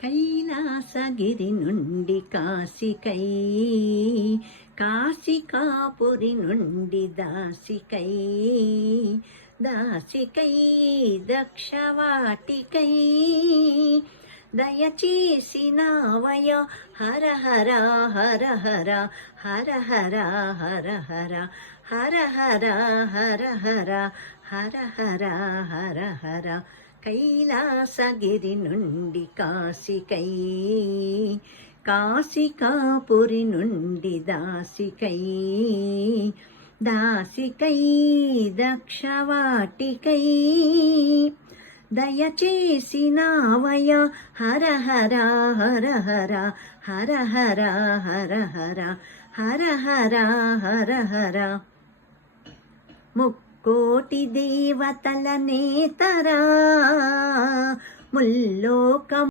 కైలాసగిరి నుండి కాశికై, కాశికాపురి నుండి దాసికై, దాసికై దక్షవాటికై దయచేసినావయ హర హర హర హర హర హర హర హర హర హర హర హర హర హర హర హర కైలాసగిరి నుండి కాశికై, కాశికాపురి నుండి దాసికై, దాసికై దక్షవాటికై దయచేసినావయ హర హర హర హర హర హర హర హర హర హర హర హర ముక్కోటి దేవతల నేతరా ముల్లోక